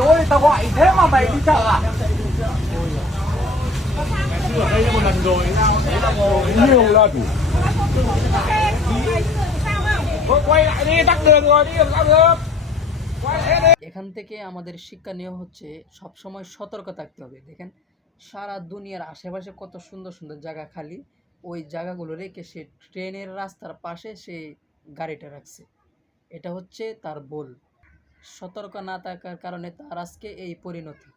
rồi, tao gọi thế mà mày đi chợ à? Chưa ở đây một lần rồi. Nhiều lần. Thôi quay lại đi, tắt đường rồi, đi làm sao được? Quay lại đi. এখান থেকে আমাদের শিক্ষণীয় হচ্ছে সব সময় সতর্ক থাকতে হবে। দেখেন সারা দুনিয়ার আশেপাশে কত সুন্দর সুন্দর জায়গা খালি, ওই জায়গাগুলো রেখে সে ট্রেনের রাস্তার পাশে সে গাড়িটা রাখছে। এটা হচ্ছে তার ভুল। সতর্ক না থাকার কারণে তার আজকে এই পরিণতি।